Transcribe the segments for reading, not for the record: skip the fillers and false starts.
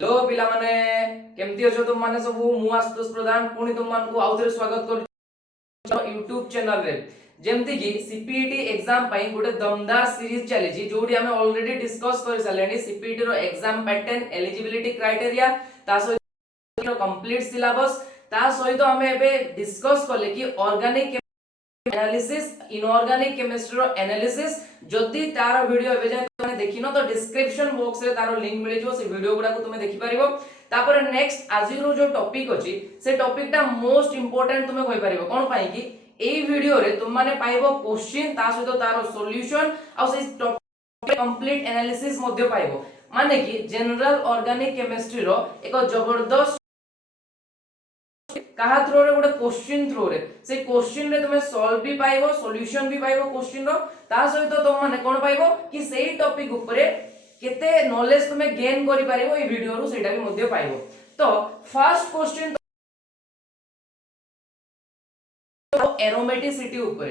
Hello पिला माने केमती अछो तुम माने सब मु आशुतोष प्रधान पुणी तुम मान को आउथरे स्वागत कर YouTube चैनल रे जेमती की सीपीटी एग्जाम पई गोटे दमदार सीरीज चली छी जोडी हमें ऑलरेडी डिस्कस कर सालेनी सीपीटी रो एग्जाम पैटर्न एलिजिबिलिटी क्राइटेरिया ता सहित कंप्लीट सिलेबस ता सहित हमें एबे डिस्कस करले कि ऑर्गेनिक एनालिसिस इनऑर्गेनिक केमिस्ट्री रो एनालिसिस जदी तार वीडियो एबे जाय तने देखिनो तो डिस्क्रिप्शन बॉक्स रे तार लिंक मिले जो से वीडियो गुडा को तुमे देखि परिबो तापर नेक्स्ट आजि रो जो टॉपिक अछि से टॉपिक ता मोस्ट इंपोर्टेंट तुमे कहि परिबो कोन पाई कि एई वीडियो रे तुम माने पाइबो क्वेश्चन ता सहित तार सॉल्यूशन आ से टॉपिक कंप्लीट एनालिसिस मध्ये पाइबो माने कि जनरल ऑर्गेनिक केमिस्ट्री रो एक जबरदस्त कहा थ्रो रे गोटे क्वेश्चन थ्रो रे से क्वेश्चन रे तुमे सॉल्व भी पाइबो सॉल्यूशन भी पाइबो क्वेश्चन रो ता सहित तुम माने कोन पाइबो कि सेही टॉपिक ऊपर केते नॉलेज तुमे गेन करि पारिबो ए वीडियो रो सेटा भी मध्ये पाइबो। तो फर्स्ट क्वेश्चन तो एरोमेटिसिटी ऊपर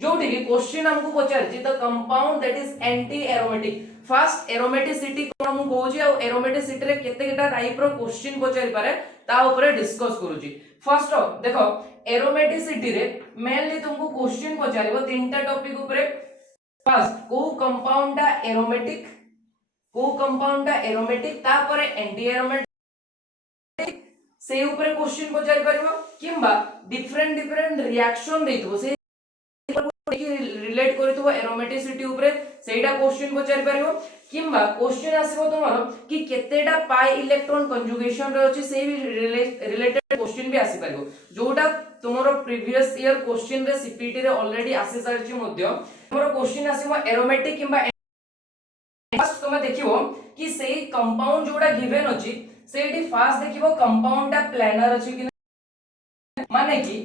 जोटी कि क्वेश्चन हमको पचार छि the compound that is anti aromatic first aromaticity कोन हम कहू छि आ एरोमेटिसिटी रे केते केटा टाइप रो क्वेश्चन पचारि पारे ता ऊपर डिस्कस करू छि। फर्स्ट देखो एरोमेटिसिटी रे मेनली तुमको क्वेश्चन पचारिबो तीनटा टॉपिक ऊपर फर्स्ट को कंपाउंड ता एरोमेटिक तापर एंटी एरोमेटिक से ऊपर क्वेश्चन पचारि परिबो किंबा डिफरेंट रिएक्शन देइतबो से रिलेट करितबो एरोमेटिसिटी ऊपर सेटा क्वेश्चन पचारि परिबो किंबा क्वेश्चन आसीबो तमरो कि केतेटा पाई इलेक्ट्रॉन कंजुगेशन रे अछि से भी रिलेटेड क्वेश्चन भी आसी परिबो जोटा तमरो प्रीवियस ईयर क्वेश्चन रे सीपीटी रे ऑलरेडी आसी सारछि मध्ये तमरो क्वेश्चन आसीबो एरोमेटिक किंबा फर्स्ट तुम देखिबो कि सेही कंपाउंड जोडा गिवन अछि सेठी फर्स्ट देखिबो कंपाउंड ता प्लेनर अछि कि माने कि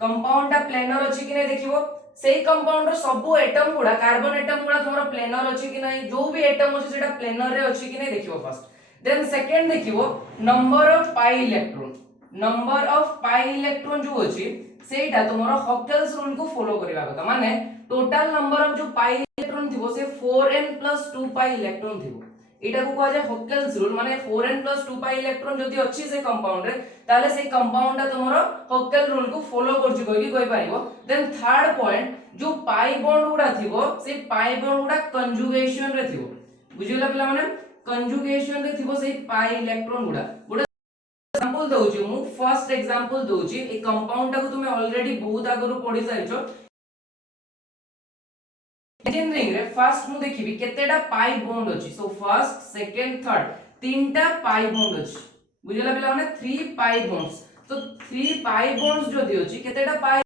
कंपाउंड ता प्लेनर अछि कि नै देखिबो सेही कंपाउंड रो सब एटम गुडा कार्बन एटम गुडा तमरो प्लेनर अछि कि नै जो भी एटम अछि सेटा प्लेनर रे अछि कि नै देखिबो फर्स्ट देन सेकंड देखिबो नंबर ऑफ पाई इलेक्ट्रॉन जो अछि सेटा तमरो हॉकेल्स रूल को फॉलो करिवा कथा माने टोटल नंबर ऑफ जो पाई इलेक्ट्रॉन थिबो से 4n + 2 पाई इलेक्ट्रॉन थिबो एटा को कहा जाय हॉकेल्स रूल माने 4n + 2 पाई इलेक्ट्रॉन जदी अछि से कंपाउंड रे ताले से कंपाउंड ता तमरो हॉकेल रूल को फॉलो करछि कहि पारिबो। देन थर्ड पॉइंट जो पाई बॉन्ड गुडा थिबो से पाई बॉन्ड गुडा कंजुगेशन रे थिबो बुझिला पिला माने कंजुगेशन रे थिबो से पाई इलेक्ट्रॉन गुडा गुडा एग्जांपल दउछि मु फर्स्ट एग्जांपल दउछि ए कंपाउंड ता को तुमे ऑलरेडी बहुत आगरु पढि सारिछो इंजीनियरिंग रे फर्स्ट मु देखिबी केतेटा पाई बॉन्ड अछि सो फर्स्ट सेकंड थर्ड तीनटा पाई बॉन्ड अछि बुझिला पिला माने 3 पाई बॉन्ड्स तो 3 पाई बॉन्ड्स जदी अछि केतेटा पाई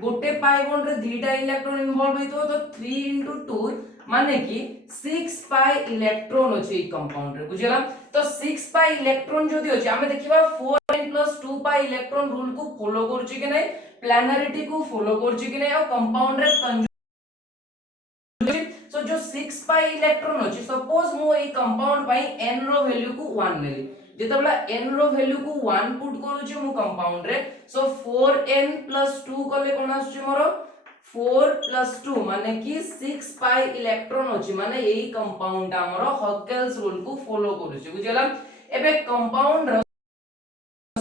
गोटे पाई बॉन्ड रे दुईटा इलेक्ट्रॉन इन्वॉल्व होइतो तो 3 * 2 माने कि 6 पाई इलेक्ट्रॉन अछि ए कंपाउंड रे बुझिला तो 6 पाई इलेक्ट्रॉन जदी अछि हमें देखिबा 4n + 2 पाई इलेक्ट्रॉन रूल को फॉलो करछि कि नै प्लैनरिटी को फॉलो करछि कि नै और कंपाउंड रे सो जो 6 पाई इलेक्ट्रॉन अछि सपोज मु ए कंपाउंड पाई n रो वैल्यू को 1 नेली जेतबला n रो वैल्यू को 1 पुट करू छी मु कंपाउंड रे सो 4n + 2 कले कोन आछी मोर 4 + 2 माने कि 6 पाई इलेक्ट्रॉन अछि माने एई कंपाउंड हमर हॉकेल्स रूल को फॉलो करू छी बुझला एबे कंपाउंड रो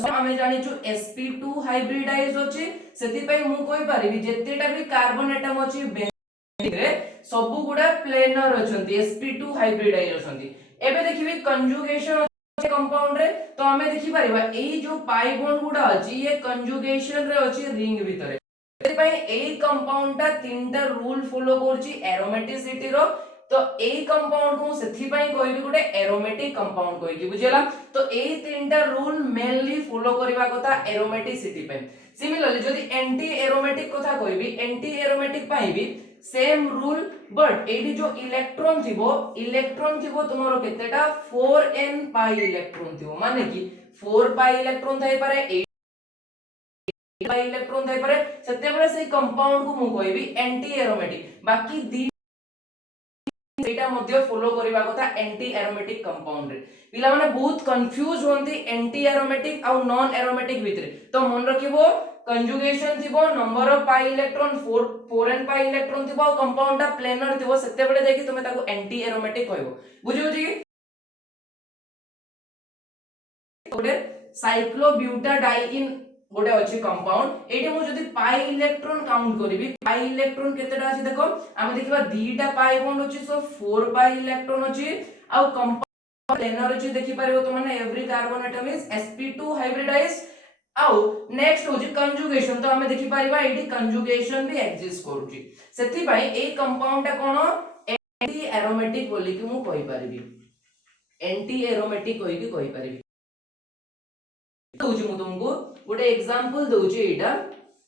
हमें जानि छु sp2 हाइब्रिडाइज अछि सेति पई मु कोइ पारिबी जेतेटा भी कार्बन एटम अछि रे सब गुडा प्लेनर अछंती sp2 हाइब्रिडाइज अछंती एबे देखिबी कंजुगेशन कंपाउंड रे तो हमें देखि परिबा एई जो पाई बॉन्ड गुडा अछि ये कंजुगेशन रे अछि रिंग भितरे एति पई एई कंपाउंड ता तीनटा रूल फॉलो करछि एरोमेटिसिटी रो तो एई कंपाउंड को सेथि पई कहबी गुटे एरोमेटिक कंपाउंड कहै कि बुझिला तो एई तीनटा रूल मेनली फॉलो करिवा कथा एरोमेटिसिटी पई सिमिलरली जदी एंटी एरोमेटिक कथा कहबी एंटी एरोमेटिक पई भी सेम रूल बट एडी जो इलेक्ट्रॉन थिबो तुमरो केतेटा 4n पाई इलेक्ट्रॉन थिबो माने कि 4 पाई इलेक्ट्रॉन थाई पारे 8 पाई इलेक्ट्रॉन थाई पारे सेते बेले से कंपाउंड को मु कहबी एंटी एरोमेटिक बाकी दी सेटा मध्ये फॉलो करिवा कथा एंटी एरोमेटिक कंपाउंड रे पिला माने बहुत कंफ्यूज होंती एंटी एरोमेटिक आ नॉन एरोमेटिक भितरे तो मन रखिबो कंजुगेशन थिबो number of pi electron 4n pi electron थिबो कंपाउंड प्लेनर थिबो सेते बेले जाकी तुमे ताको एंटी एरोमेटिक कहबो बुझियो जी। गोटे साइक्लोब्यूटाडाइइन गोटे अछि कंपाउंड एठी मु जदी पाई इलेक्ट्रॉन काउंट करबी पाई इलेक्ट्रॉन केतेटा अछि देखो हम देखिबा दीटा पाई बॉन्ड अछि सो 4 पाई इलेक्ट्रॉन अछि आ कंपाउंड प्लेनर अछि देखि पारिबो तो माने every carbon atom is sp2 hybridized आउ नेक्स्ट होजी कंजुगेशन तो हमें देखि पारिबा एठी कंजुगेशन भी एग्जिस्ट करूची सेति पई ए कंपाउंड ता कोन एंटी एरोमेटिक बोली कि मु कहि पारिबी एंटी एरोमेटिक कहि पारिबी दउची मु तुमको गोटे एग्जांपल दउची एटा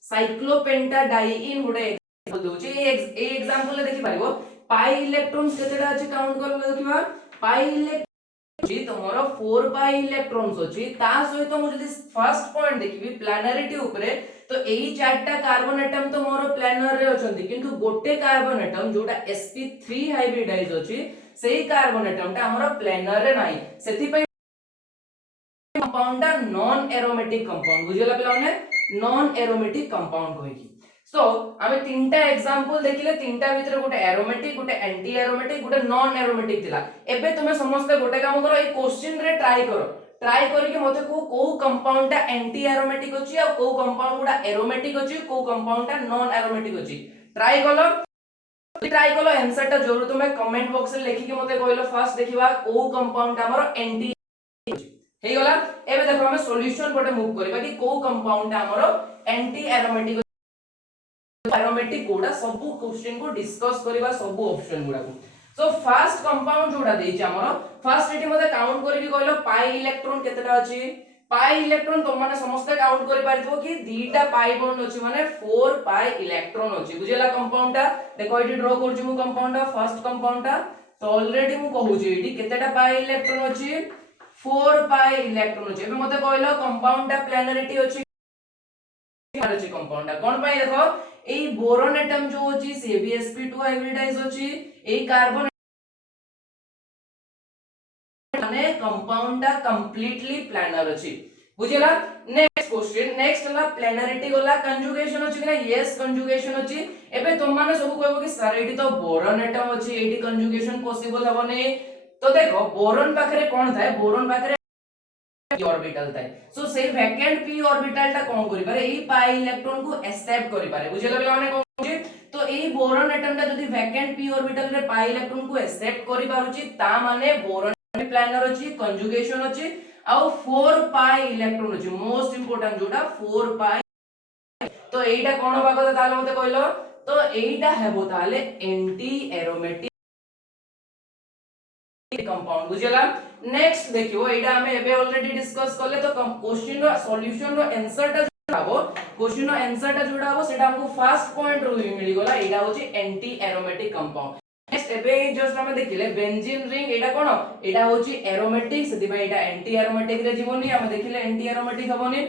साइक्लोपेंटाडाइइन गोटे एग्जांपल दउची ए एग्जांपल ले देखि पारिबो पाई इलेक्ट्रॉन्स केतेटा अछि काउंट करले देखिबा पाई इलेक्ट्रॉन जी तमरो 4 पाई इलेक्ट्रॉन्स अछि ता सहित मु जदी फर्स्ट पॉइंट देखिबी प्लानरिटी ऊपरे तो एई चारटा कार्बन एटम तो मोर प्लानर रे अछंती किंतु गोटे कार्बन एटम जोटा sp3 हाइब्रिडाइज अछि सेही कार्बन एटम ता हमर प्लानर रे नाही सेति पई कंपाउंड नॉन एरोमेटिक कंपाउंड बुझिला पिलाने नॉन एरोमेटिक कंपाउंड कहि की सो हमें तीनटा एग्जांपल देखिले तीनटा भीतर गोटे एरोमेटिक गोटे एंटी एरोमेटिक गोटे नॉन एरोमेटिक थिला एबे तुमे समस्त गोटे काम करो ए क्वेश्चन रे ट्राई करके मते को कंपाउंड ता एंटी एरोमेटिक अछि आ को कंपाउंड गुडा एरोमेटिक अछि को कंपाउंड ता नॉन एरोमेटिक अछि ट्राई कलो आंसर ता जरूर तुमे कमेंट बॉक्स रे लिखि के मते कहलो फर्स्ट देखिबा को कंपाउंड हमर एंटी हे गला एबे देखो हम सॉल्यूशन पटे मूव करबा कि को कंपाउंड हमरो एंटी एरोमेटिक एरोमेटिक कोडा सब क्वेश्चन को डिस्कस करबा सब ऑप्शन गुडा को सो फर्स्ट कंपाउंड जोडा देइ छ हमरो फर्स्ट एटी मते काउंट करबी कहलो पाई इलेक्ट्रॉन केतेटा अछि पाई इलेक्ट्रॉन तो माने समस्त काउंट करि पारिथबो कि दीटा पाई बॉन्ड अछि माने 4 पाई इलेक्ट्रॉन अछि बुझिला कंपाउंड ता देखो एटी ड्रा करछु मु कंपाउंड ता फर्स्ट कंपाउंड ता तो ऑलरेडी मु कहू छी एटी केतेटा पाई इलेक्ट्रॉन अछि 4 पाई इलेक्ट्रॉन अछि एबे मते कहलो कंपाउंड ता प्लानरिटी अछि अछि कंपाउंड ता कोन पाई देखो एई बोरोन एटम जो अछि से भी sp2 हाइब्रिडाइज अछि एई कार्बन माने कंपाउंड ता कंप्लीटली प्लानर अछि बुझिला नेक्स्ट क्वेश्चन नेक्स्ट हला प्लानरिटी गला कंजुगेशन अछि कि यस कंजुगेशन अछि एबे तुम माने सब कहबो कि सर एटी तो बोरोन एटम अछि एटी कंजुगेशन पॉसिबल हबने तो देखो बोरोन पाखरे कोन थाए बोरोन पाखरे p ऑर्बिटल थाए सो से वैकेंट p ऑर्बिटल ता कोन करि पारे एई पाई इलेक्ट्रॉन को एक्सेप्ट करि पारे बुझिला पिला माने कोन छी तो एई बोरोन एटम ता जदी वैकेंट p ऑर्बिटल रे पाई इलेक्ट्रॉन को एक्सेप्ट करि पारुची ता माने बोरोन प्लानर अछि कंजुगेशन अछि आ 4 पाई इलेक्ट्रॉन अछि मोस्ट इंपोर्टेंट जोटा 4 पाई तो एईटा कोन भाग ताले मते कहलो तो एईटा हेबो ताले एंटी एरोमेटिक कंपाउंड बुझिला नेक्स्ट देखियो एटा हमें एबे ऑलरेडी डिस्कस करले तो क्वेश्चन रो सॉल्यूशन रो आंसर ता जोडाबो क्वेश्चन रो आंसर ता जोडाबो सेटा हमको फर्स्ट पॉइंट रो मिली गला एटा होची एंटी एरोमेटिक कंपाउंड नेक्स्ट एबे जस्ट हमें देखिले बेंजीन रिंग एटा कोन एटा होची एरोमेटिक सेति भाई एटा एंटी एरोमेटिक रे जीवनी हमें देखिले एंटी एरोमेटिक हबोनी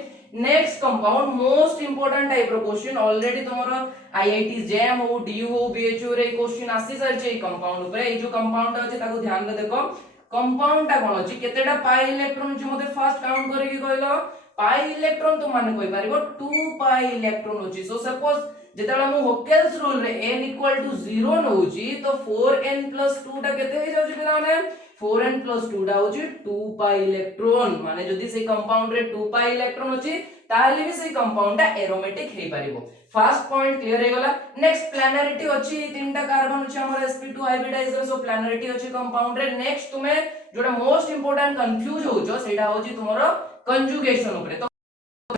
next compound most important type रो क्वेश्चन ऑलरेडी तमरो आईआईटी जेएम हो डीयू हो बीएचयू रे क्वेश्चन आसी सर जे कंपाउंड ऊपर ए जो कंपाउंड अछि ताको ध्यान रे देखो कंपाउंड ता कोन अछि केतेटा पाई इलेक्ट्रॉन जे मते फर्स्ट काउंट करे की कहलो पाई इलेक्ट्रॉन तो माने कोइ पारिबो 2 पाई इलेक्ट्रॉन अछि सो सपोज जेतला मु होकेल्स रूल रे n = 0 नउची तो 4n + 2 ता केते हो जाउची पिला माने 4n + 2 ता होची 2 पाई इलेक्ट्रॉन माने जदी से कंपाउंड रे 2 पाई इलेक्ट्रॉन अछि ताले भी से कंपाउंड ता एरोमेटिक हे पारिबो फर्स्ट पॉइंट क्लियर हे गला नेक्स्ट प्लानरिटी अछि तीनटा कार्बन अछि हमर sp2 हाइब्रिडाइज सो प्लानरिटी अछि कंपाउंड रे नेक्स्ट तुमे जोटा मोस्ट इंपोर्टेंट कंफ्यूज होजो सेटा होची तुमरो कंजुगेशन ऊपर तो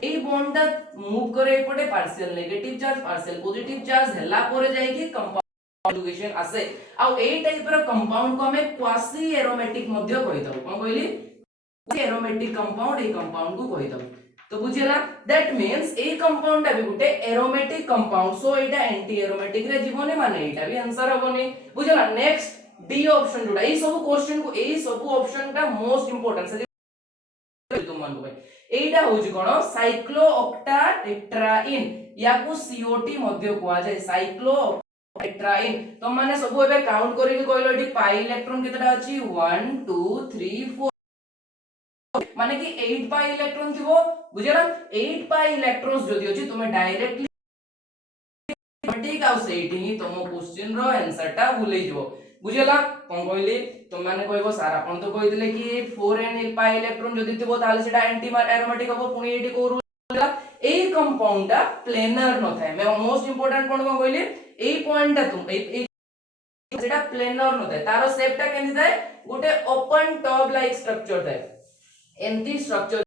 ए बॉन्ड ता मूव करे पटे partial negative charge partial positive charge हला परे जाई कि कंजुगेशन आसे आ ए टाइप रो कंपाउंड को हमें क्वासी एरोमेटिक मध्य कहि दउ कोन कहली एरोमेटिक कंपाउंड ए कंपाउंड को कहि दउ तो बुझिला दैट मींस ए कंपाउंड भी गुटे एरोमेटिक कंपाउंड सो एटा एंटी एरोमेटिक रे जीवने माने एटा भी आंसर हबोनी बुझिला नेक्स्ट डी ऑप्शन जोड़ा ए सब क्वेश्चन को ए सब ऑप्शन का मोस्ट इंपोर्टेंट से तुम मन को एटा होजी कोन साइक्लो ऑक्टा टेट्राइन याकू सीओटी मध्य कोआ जाय साइक्लो टेट्राइन तो माने सब एबे काउंट करी कहलो एटी पाई इलेक्ट्रॉन केतटा अछि 1 2 3 4 माने कि 8 पाई इलेक्ट्रॉन थिबो बुझिला 8 पाई इलेक्ट्रॉन्स जदी अछि तुमे डायरेक्टली ठीक आ सेठी तुम क्वेश्चन रो आंसर ता भूलै जबो बुझिला कोन कहली तुम माने कहबो सर आपण तो कहितले कि 4n पाई इलेक्ट्रॉन जदी थिबो ताले सेटा एंटी एरोमेटिक हबो पुनी एटी को रूल ए कंपाउंडा प्लेनर न थाए मैं मोस्ट इंपोर्टेंट कोन कहली ए पॉइंट तुम ए सेटा प्लेनर न थाए तारो शेपटा केंति थाए गोटे ओपन टॉप लाइक स्ट्रक्चर थाए एंटी स्ट्रक्चर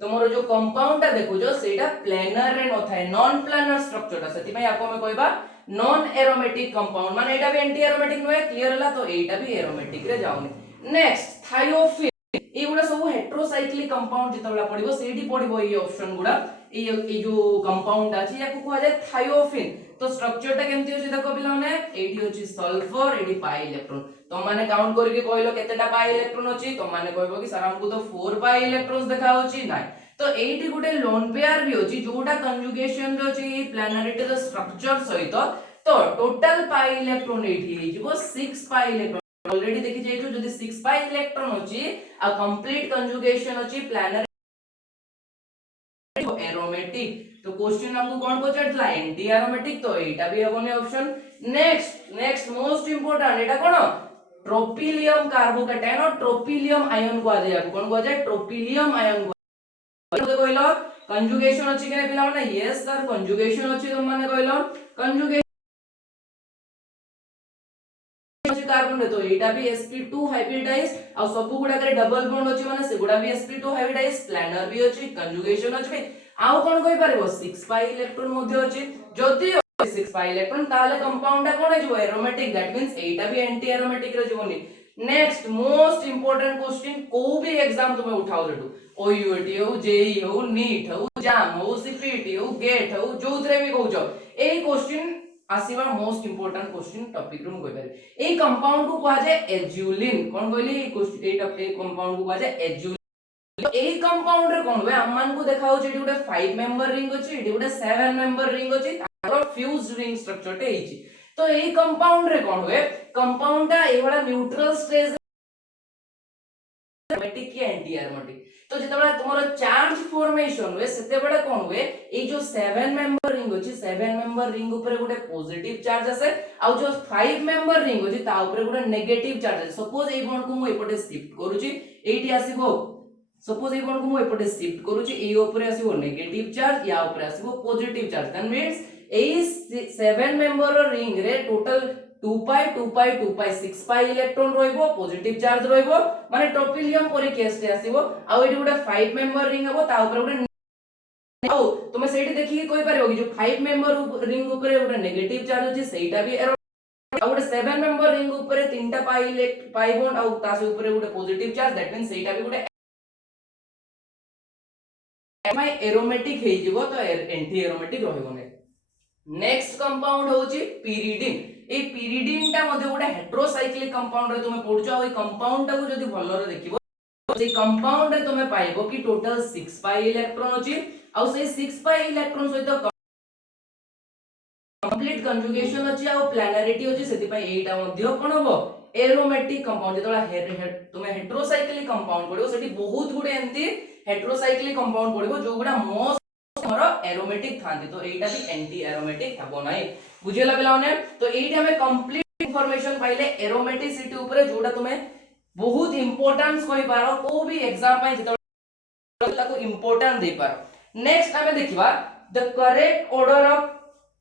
तुमरो जो कंपाउंडा देखो जो सेटा प्लेनर रे न थाए नॉन प्लेनर स्ट्रक्चरटा सेति पय आपको मैं कहबा नॉन एरोमेटिक कंपाउंड माने एटा भी एंटी एरोमेटिक नय क्लियर हला तो एटा भी एरोमेटिक रे जाउनी नेक्स्ट थायोफिन ए गुडा सब हेटेरोसाइक्लिक कंपाउंड जेतला पडिबो सेठी पडिबो ए ऑप्शन गुडा ए जो कंपाउंड अछि याकू कहवा जाय थायोफिन तो स्ट्रक्चर टा केमति अछि देखो पिला माने एडी अछि सल्फर एडी पाई इलेक्ट्रॉन तो माने काउंट करके कहलो केतेटा पाई इलेक्ट्रॉन अछि तो माने कहबो कि सर हमकु तो 4 पाई इलेक्ट्रॉन्स देखा होछि नाइ तो एठी गुटे लोन पेयर भी अछि जोटा कंजुगेशन रे अछि प्लैनरिटी रो स्ट्रक्चर सहित तो टोटल पाई इलेक्ट्रॉन एठी हे जिवो 6 पाई इलेक्ट्रॉन ऑलरेडी देखि जाइछो जदी 6 पाई इलेक्ट्रॉन अछि आ कंप्लीट कंजुगेशन अछि प्लैनरी एरोमेटिक तो क्वेश्चन हमको कौन पचारतला एंटी एरोमेटिक तो एटा भी हबोने ऑप्शन नेक्स्ट मोस्ट इंपोर्टेंट एटा कोन ट्रोपिलियम कार्बोकैटायन और ट्रोपिलियम आयन को आजे कोन को जाय ट्रोपिलियम आयन को कहलो कंजुगेशन अछि कि नै पिला माने यस सर कंजुगेशन अछि तुम माने कहलो कंजुगेशन कार्बन रे तो एटा भी sp2 हाइब्रिडाइज आ सब गुडा करे डबल बॉन्ड अछि माने से गुडा भी sp2 हाइब्रिडाइज प्लैनर भी अछि कंजुगेशन अछि आउ कोन कहि परबो 6 पाई इलेक्ट्रॉन मध्ये अछि जति 6 पाई इलेक्ट्रॉन ताले कंपाउंड कोन जो एरोमेटिक दैट मींस एटा भी एंटी एरोमेटिक रे जीवनी नेक्स्ट मोस्ट इंपोर्टेंट क्वेश्चन को भी एग्जाम तुम्हें उठाओ जेटू ओयूटी हो जेई हो नीट हो जाम हो सीपीटी हो गेट हो जोथरे भी कहउछो ए क्वेश्चन आसीबा मोस्ट इंपोर्टेंट क्वेश्चन टॉपिक रू कोइ पारे ए कंपाउंड को कहा जाय एजुलिन कोन कहली क्वेश्चन ए टॉपिक कंपाउंड को कहा जाय एजुलिन ए कंपाउंड रे कोन होय हमन को देखाउ छै एटी 5 मेंबर रिंग अछि एटी 7 मेंबर रिंग अछि तारो फ्यूज्ड रिंग स्ट्रक्चर टे हिची तो ए कंपाउंड रे कोन होय कंपाउंड ता ए वाला न्यूट्रल स्टेज एरोमेटिक की एंटी एरोमेटिक तो जेतबेला तुम्हारा चार्ज फॉर्मेशन हुए सेते बेला कोन हुए ए जो 7 मेंबर रिंग अछि 7 मेंबर रिंग ऊपर गोटे पॉजिटिव चार्ज आसे आ जो 5 मेंबर रिंग अछि ता ऊपर गोटे नेगेटिव चार्ज आसे सपोज ए बॉन्ड को मु एपटे शिफ्ट करूची एटी आसीबो सपोज ए बॉन्ड को मु एपटे शिफ्ट करूची ए ऊपर आसीबो नेगेटिव चार्ज या ऊपर आसीबो positive charge that means a 7 member ring रे total 2 pi 2 pi 2 pi 6 pi electron रहइबो पॉजिटिव चार्ज रहइबो माने ट्रोपिलियम परि केस रे आसीबो आ एटी गोटे 5 मेंबर रिंग हबो ता ऊपर गोटे आओ तुमे सेठी देखि के कहि पारिबो कि जो 5 मेंबर रिंग ऊपर गोटे नेगेटिव चार्ज अछि सेटा भी एरो आ गोटे 7 मेंबर रिंग ऊपर तीनटा पाई बॉन्ड आ ता से ऊपर गोटे पॉजिटिव चार्ज दैट मींस सेटा भी गोटे एमआई एरोमेटिक हे जिवो तो एंटी एरोमेटिक रहइबो नै नेक्स्ट कंपाउंड होची पिरिडिन ए पिरिडिन टा मध्ये गोटे हेटेरोसाइक्लिक कंपाउंड रे तुमे पढुचो आ कंपाउंड टा को जदी भलो रे देखिबो से कंपाउंड रे तुमे पाइबो कि टोटल 6 पाई इलेक्ट्रॉन अछि आ से 6 पाई इलेक्ट्रॉन सहित कंप्लीट कंजुगेशन अछि आ प्लैनरिटी अछि सेति पय एटा मध्ये कोन हबो एरोमेटिक कंपाउंड जेतला तुमे हेटेरोसाइक्लिक कंपाउंड पढिबो सेठी बहुत गुडे एंती हेटेरोसाइक्लिक कंपाउंड पढिबो जो गुडा मोस्ट हमरो एरोमेटिक थांती तो एटा भी एंटी एरोमेटिक हबो नै बुझियला पिलाने तो एटा हमें कंप्लीट इंफॉर्मेशन पाइले एरोमेटिसिटी ऊपर जोडा तुमे बहुत इंपोर्टेंस कोइ पारो को भी एग्जाम पय जेतला ताको इंपोर्टेंस दे पारो नेक्स्ट हमें देखिबा the correct order of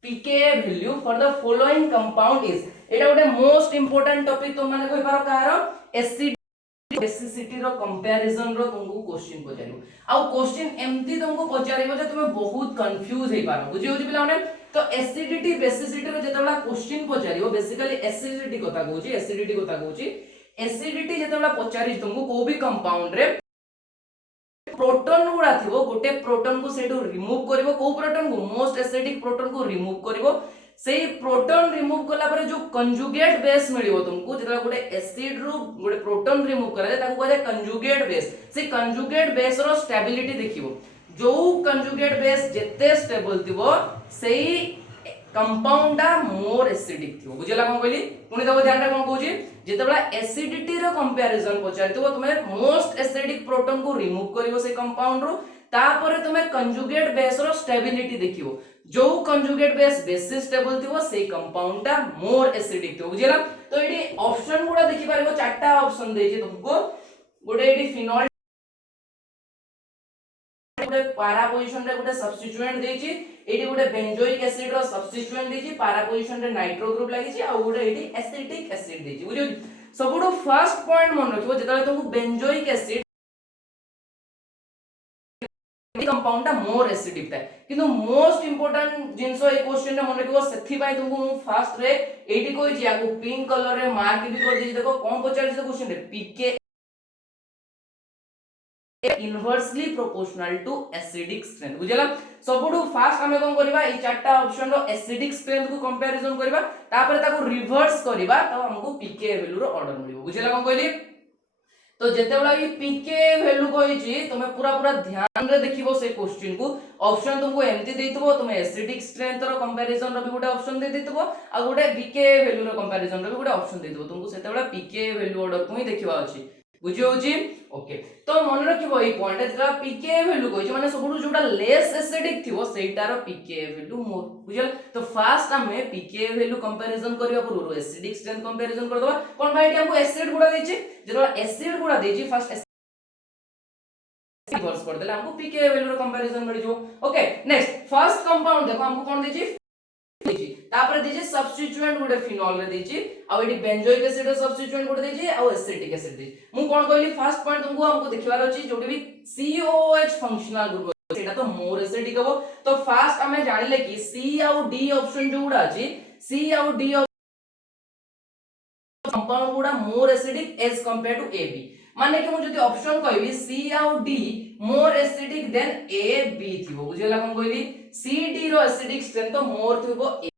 pKa value for the following compound is एटा गोटे मोस्ट इंपोर्टेंट टॉपिक तुम माने कोइ पारो कारो एसिड बेसिसिटी रो कंपैरिजन रो तुमको क्वेश्चन पचारिबो आ क्वेश्चन एम्ति तुमको पचारिबो जे तुमे बहुत कंफ्यूज हे पारो बुझि होछि पिलाने तो एसिडिटी बेसिसिटी रो जेतबला क्वेश्चन पचारिबो बेसिकली एसिडिटी कथा कहूची एसिडिटी जेतबला पचारि तुमको को भी कंपाउंड रे प्रोटॉन गुडा थिबो गोटे प्रोटॉन को सेटू रिमूव करबो को प्रोटॉन को मोस्ट एसिडिक प्रोटॉन को रिमूव करबो सेही प्रोटॉन रिमूव कला पर जो कंजुगेट बेस मिलिबो तुमको जेतला गोटे एसिड रो गोटे प्रोटॉन रिमूव करा जाय ताको कहले कंजुगेट बेस से कंजुगेट बेस रो स्टेबिलिटी देखिबो जो कंजुगेट बेस जेते स्टेबल थिबो सेही कंपाउंड दा मोर एसिडिक थिबो बुझला कोन कहली पुनी दबो ध्यान रे कोन कहूची जेतबला एसिडिटी रो कंपैरिजन पचारितबो तुमे मोस्ट एसिडिक प्रोटॉन को रिमूव करिवो से कंपाउंड रो तापर तुमे कंजुगेट बेस रो स्टेबिलिटी देखिवो जो कंजुगेट बेस बेसी स्टेबल थिवो से कंपाउंड टा मोर एसिडिक थिवो बुझिला। तो एडी ऑप्शन गुडा देखि पारिबो चारटा ऑप्शन देछि तुमको गोटे एडी फिनोल गोटे पारा पोजीशन रे गोटे सब्स्टिट्यूएंट देछि एडी गोटे बेंजोइक एसिड रो सब्स्टिट्यूएंट देछि पारा पोजीशन रे नाइट्रो ग्रुप लागिछि आ गोटे एडी एसिटिक एसिड देछि बुझियो। सबुडो फर्स्ट पॉइंट मन रखिबो जेतले तुमको बेंजोइक एसिड कंपाउंड टा मोर एसिडिक था किंतु मोस्ट इंपोर्टेंट जिंसो ए क्वेश्चन रे मन रखिबो सेथि पय तुमको मु फर्स्ट रे एडी कोइ छी आको पिंक कलर रे मार्क भी कर देछि देखो कोन पचार छै क्वेश्चन रे pK inversely proportional to acidic strength बुझला। सबुडु फास्ट हमें कोन करबा ए चारटा ऑप्शन रो एसिडिक स्ट्रेंथ को कंपैरिजन करबा तापर ताको रिवर्स करबा तो हमको पीके वैल्यू रो ऑर्डर मिलिबो बुझला कोन कहली। तो जेते बला ये पीके वैल्यू कहि छी तुमे पूरा पूरा ध्यान रे देखिबो से क्वेश्चन को ऑप्शन तुमको एमती देइतबो तुमे एसिडिक स्ट्रेंथ रो कंपैरिजन रो भी गोटे ऑप्शन दे देइतबो आ गोटे पीके वैल्यू रो कंपैरिजन रो भी गोटे ऑप्शन देइतबो तुमको सेते बला पीके वैल्यू ऑर्डर को ही देखिबा अछि बुझियो छी। ओके तो मन रखिबो ए पॉइंट जेतला पीके वैल्यू कहि छी माने सबुडु जोटा लेस एसिडिक थिबो सेटार पीके वैल्यू मोर बुझल। तो फास्ट हमें पीके वैल्यू कंपैरिजन करिया पूर्व एसिडिक स्ट्रेंथ कंपैरिजन कर दबा कोन भाई हमको एसिड गुडा देछि जेतला एसिड गुडा देछि फर्स्ट रिवर्स कर देले हमको पीके वैल्यू रो कंपैरिजन मिल जो। ओके नेक्स्ट फर्स्ट कंपाउंड देखो हमको कोन देछि तापर देछि सब्स्टिट्यूएंट गुडे फिनोल रे देछि आ एडी बेंजोइक एसिड रो सब्स्टिट्यूएंट गुडे देछि आ एसिटिक एसिड देछि मु कोन कहली फर्स्ट पॉइंट तुमको हमको देखिबार अछि जोटी भी COOH फंक्शनल ग्रुप सेटा तो मोर एसिडिक हबो। तो फास्ट हमें जानिले कि C आ D ऑप्शन जो गुडा अछि C आ D कंपाउंड गुडा more acidic as compare to AB माने कि मु जदी ऑप्शन कहबी C आ D more acidic than AB थिबो बुझिला कोन कहली CD रो एसिडिक स्ट्रेंथ तो मोर थिबो AB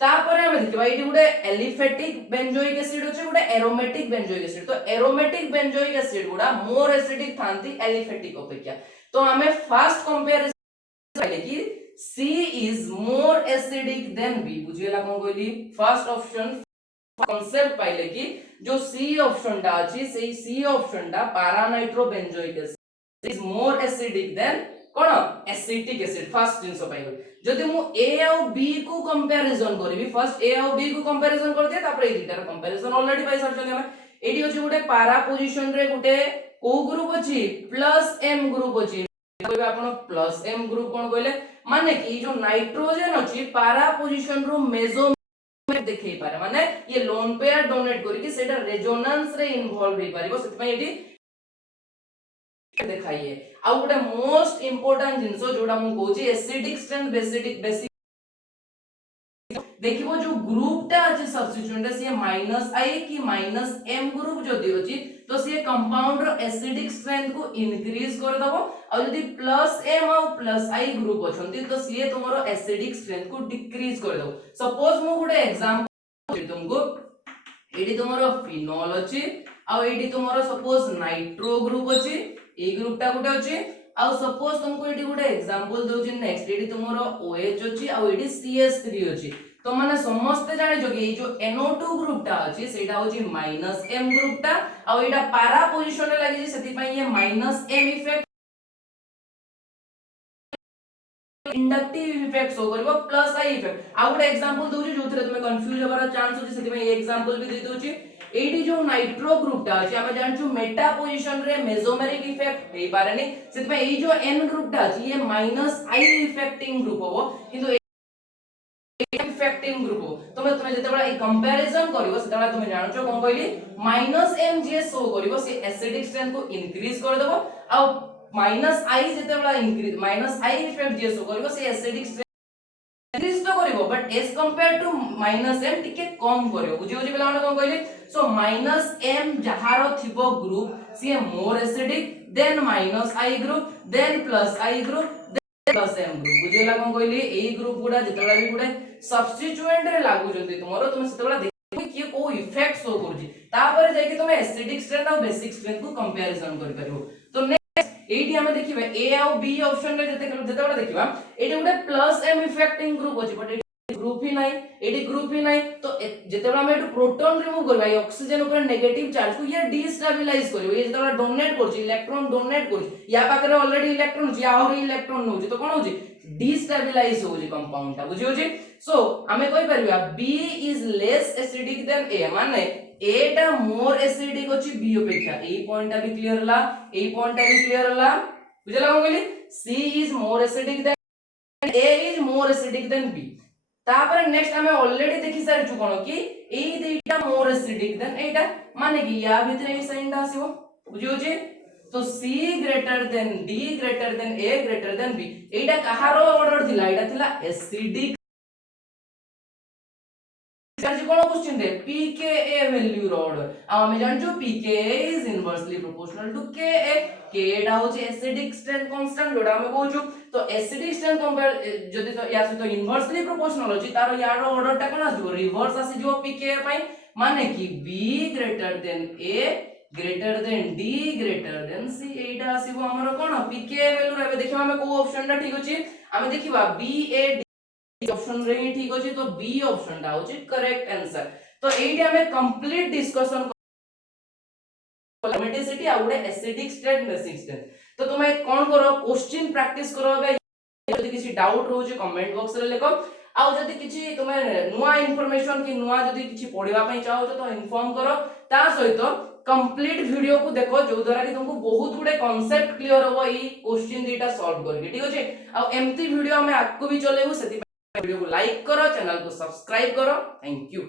तापर हम देखबा एटी गुडे एलिफेटिक बेंजोइक एसिड अछि गुडे एरोमेटिक बेंजोइक एसिड तो एरोमेटिक बेंजोइक एसिड गुडा मोर एसिडिक थांती एलिफेटिक अपेक्षा। तो हमें फर्स्ट कंपैरिजन पाइले कि C is more acidic than B बुझिला कोन कहली फर्स्ट ऑप्शन कांसेप्ट पाइले कि जो C ऑप्शन टा अछि सेही C ऑप्शन टा para nitro benzoic acid is more acidic than कोन एसिटिक एसिड फर्स्ट जिंस पाइगल। जदि मु A और B को कंपैरिजन करबी फर्स्ट A और B को कंपैरिजन कर दिया तापर ए दुटार कंपैरिजन ऑलरेडी पाइ सरछन हम एडी अछि गुटे पारा पोजीशन रे गुटे को ग्रुप अछि प्लस M ग्रुप अछि कहबे आपण प्लस M ग्रुप कोन कहले माने कि जो नाइट्रोजन अछि पारा पोजीशन रो मेजो देखै पारे माने ये लोन पेयर डोनेट करी कि सेटा रेजोनेंस रे इन्वॉल्व होई पारिबो सेति पय एडी देखाइए आ गोटे मोस्ट इंपोर्टेंट जिंसो जोडा मु कहूची एसिडिक स्ट्रेंथ बेसिक देखिबो जो ग्रुप टा अछि सब्स्टिट्यूएंट से -I कि -M ग्रुप जदी अछि तो से कंपाउंड रो एसिडिक स्ट्रेंथ को इंक्रीज कर दबो आ जदी +M और +I ग्रुप अछंती तो से तोमरो एसिडिक स्ट्रेंथ को डिक्रीज कर दबो। सपोज मु गोटे एग्जांपल तुमको एडी तोमरो फिनोल अछि आ एडी तोमरो सपोज नाइट्रो ग्रुप अछि ए ग्रुप टा गोटे अछि आ सपोज तुमको एडी गोटे एग्जांपल दउछि नेक्स्ट एडी तोमरो OH अछि आ एडी CH3 अछि तो माने समस्त जानि जो कि जो NO2 ग्रुप टा अछि सेटा होछि -M ग्रुप टा आ एटा पारा पोजीशन रे लागि सेति पय ये -M effect inductive effect so करबो +I इफेक्ट आ गोटे एग्जांपल दउछि जोथरे तुमे कंफ्यूज होबार चांस होछि सेति पय एग्जांपल भी दे दउछि एडी जो नाइट्रो ग्रुप टा अछि हम जानछु मेटा पोजीशन रे मेसोमेरिक इफेक्ट हे पारेनी सेति पय ए जो N ग्रुप टा अछि ये -I इफेक्टिंग ग्रुप हो किंतु इफेक्टिंग ग्रुप हो तुमे जते बडा ए कंपैरिजन करिवो सेतबा तुमे जानछो कोन कहली -M जे शो करिवो से एसिडिक स्ट्रेंथ को इंक्रीज कर देबो आ -I जते बडा इंक्रीज -I इफेक्ट जे शो करिवो से एसिडिक स्ट्रेंथ इंक्रीज तो करिवो but as compare to -M टिके कम करिवो बुझियो जे बेला कोन कहली सो -M जहारो थिबो ग्रुप से more acidic than -I group than +I group plus M group बुझेला कोन कहली ए ग्रुप गुडा जेतला भी गुडे सब्स्टिट्यूएंट रे लागु जंती तुमरो तुम सेतला देखि कि को इफेक्ट शो करजी तापर जाय कि तुम एसिडिक स्ट्रेंथ और बेसिक स्ट्रेंथ को कंपैरिजन कर परिबो। तो नेक्स्ट एटी हम देखिबा A और B ऑप्शन रे जेतला देखिबा एटी गुडे प्लस M इफेक्टिंग ग्रुप अछि बट ग्रुप ही नाही एटी ग्रुप ही नाही तो जेतेबेला हम एटू प्रोटॉन रिमूव करबा ए ऑक्सीजन ऊपर नेगेटिव चार्ज को ये डिस्टेबिलाइज करबो ये जेतेबेला डोनेट करछि इलेक्ट्रॉन डोनेट करछि या पाखरे ऑलरेडी इलेक्ट्रॉन छी आहुरी इलेक्ट्रॉन नउछि तो कोन होछि डिस्टेबिलाइज होछि कंपाउंड ता बुझि होछि सो हमें कहि परबा B is less acidic then A माने A टा मोर एसिडिक अछि B अपेक्षा ए पॉइंट टा भी क्लियर हला ए पॉइंट टा भी क्लियर हला बुझला कोन कहली C is more acidic then A is more acidic than B तापर नेक्स्ट हमें ऑलरेडी देखि सार छु कोन कि ए देटा मोर एसिडिक देन एटा माने कि या भितरे ही साइन दा आसीबो बुझियो जे तो C greater than D greater than A greater than B एटा कहारो ऑर्डर थिला एटा थिला एसिडिक सर जी कोन क्वेश्चन दे pKa वैल्यू रो ऑर्डर आ हम जान छु pKa is inversely proportional to Ka Ka एटा होची एसिडिक स्ट्रेंथ कांस्टेंट जोडा हम कहू छु तो एसिडिक स्ट्रेंथ कंपेयर जदि तो या से तो इनवर्सली प्रोपोर्शनल होची तारो यार ऑर्डर टा कोन आसीबो रिवर्स आसी जो pKa पई माने कि B greater than A greater than D greater then C एटा आसीबो हमरो कोन pKa वैल्यू रे देखिबा हम को ऑप्शन टा ठीक होची हम देखिबा BA ऑप्शन रे ही ठीक होची तो बी ऑप्शन टा होची करेक्ट आंसर तो एठी हमें कंप्लीट डिस्कशन एसिडिक आ गुडे एसिडिक स्ट्रेंथ बेसिक स्ट्रेंथ तो तुम कोन करो क्वेश्चन प्रैक्टिस करो जदी किसी डाउट रहउची कमेंट बॉक्स रे लिखो आ जदी किसी तुम नुवा इंफॉर्मेशन कि नुवा जदी किसी पढिबा पई चाहो तो इन्फॉर्म करो ता सहित कंप्लीट वीडियो को देखो जो द्वारा कि तुमको बहुत गुडे कांसेप्ट क्लियर होबो ई क्वेश्चन दीटा सॉल्व करके ठीक अछि आ एम्ति वीडियो हमें आपको भी चलेबो सेति वीडियो को लाइक करो चैनल को सब्सक्राइब करो थैंक यू।